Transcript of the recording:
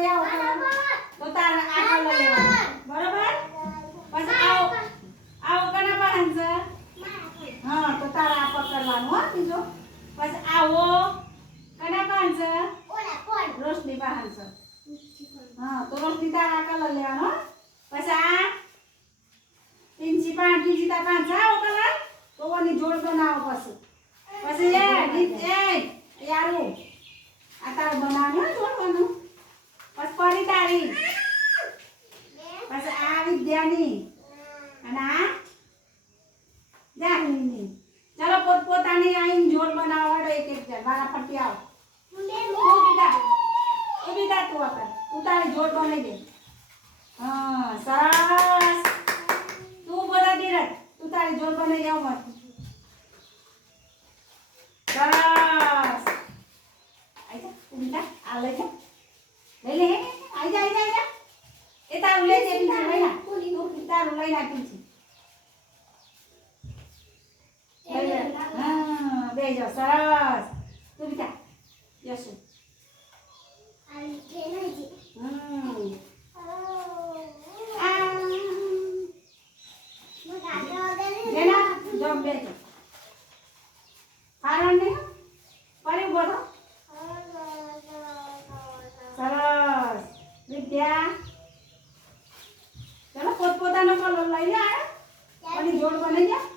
લઈ આવો તો તારે આ કલર લેવાનો બરાબર પછી આવો કના બહાન છે હા તો તારે આ પકડવાનું હો બીજો પછી આવો કના બહાન છે રોશની બહાન છે હા તો રોશની તારે આ કલર લેવાનો પછી આ પિંચી તાર પાંચ આવો કલર તો ઓની જોડ બનાવો પછી યારું આ તાર બનાવવાનું જોડવાનું પછી ફરી તારી પછી આ વિદ્યાની અને આ જાહ્નવીની ચાલો પોતપોતાની આઈન જોડ બનાવવાડો એક એક જણ મારા ફટી આવો તું બીજા તું આપે તું તારી જોડ બનાવી દે હા સરસ તું બોલા ધીરજ તું તારી જોડ બનાવી આવ મત સરસ આઈ જા તું બીજા આ લઈ જા લઈ લે આઈ જા એ તારું લઈ જે પીછી લઈ ના તું તારું લઈ ના પીછી હા બે જાઓ સરસ તું બીજા યશુ બેઠો હારણ ને પરી બોલો સરસ વિદ્યા ચલો પોતપોતાનો કલર લઈ લે અને જોડ બનાવી જા